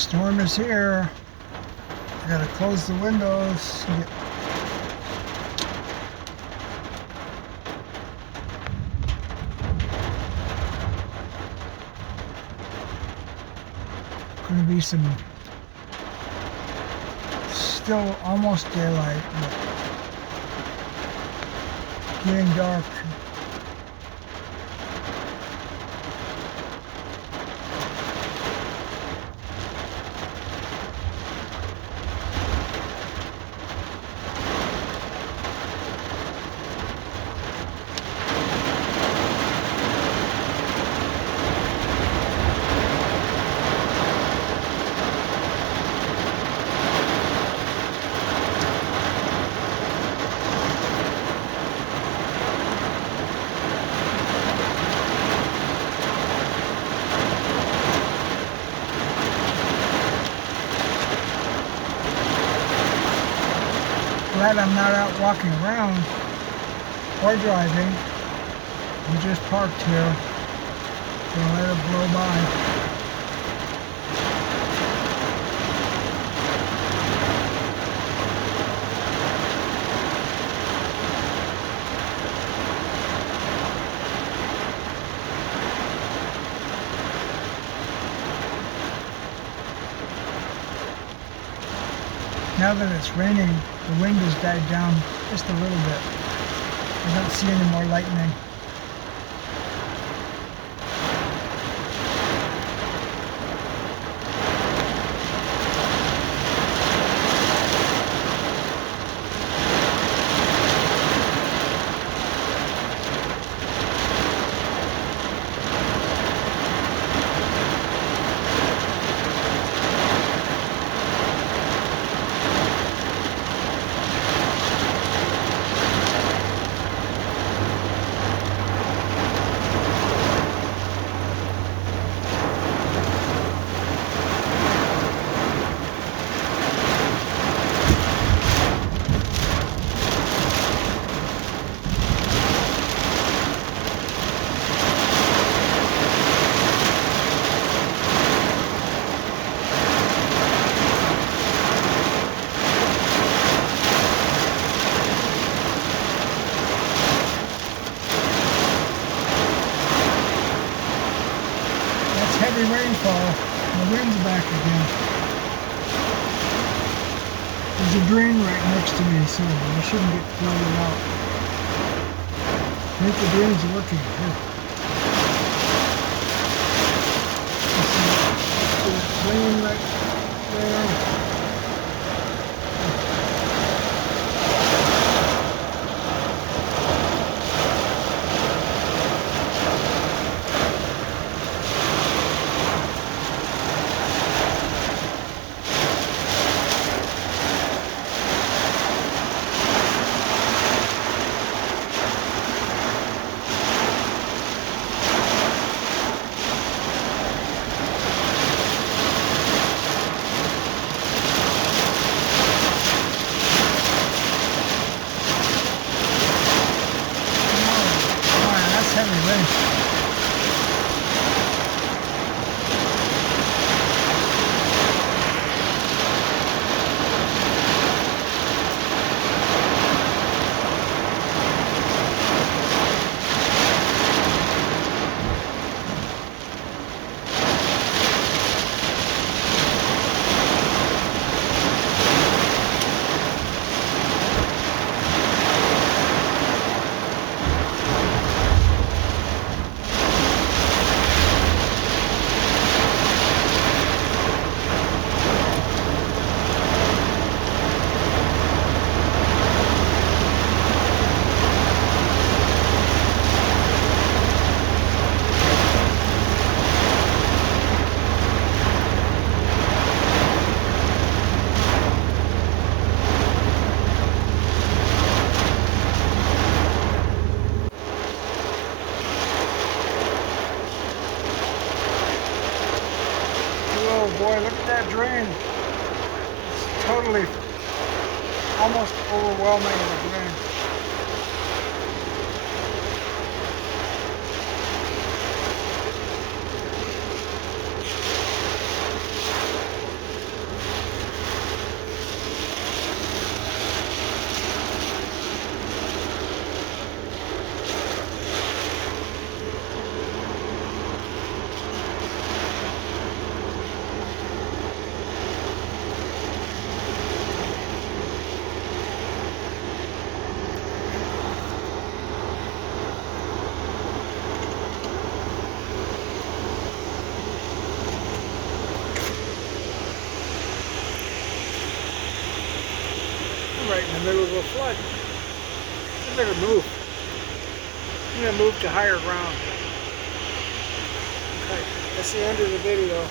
Storm is here. I gotta close the windows. Gonna be some still almost daylight, but getting dark. Glad I'm not out walking around or driving. I'm just parked here. Gonna let it blow by. Now that it's raining, the wind has died down just a little bit. I don't see any more lightning. Heavy rainfall, the wind's back again. There's a drain right next to me, so I shouldn't get flooded out. I think the drain's working. Here. See that drain right there. Heavy rain. Boy, look at that drain. It's totally, almost overwhelming the drain. right in the middle of a flood. I better move. I'm gonna move to higher ground. Okay, that's the end of the video.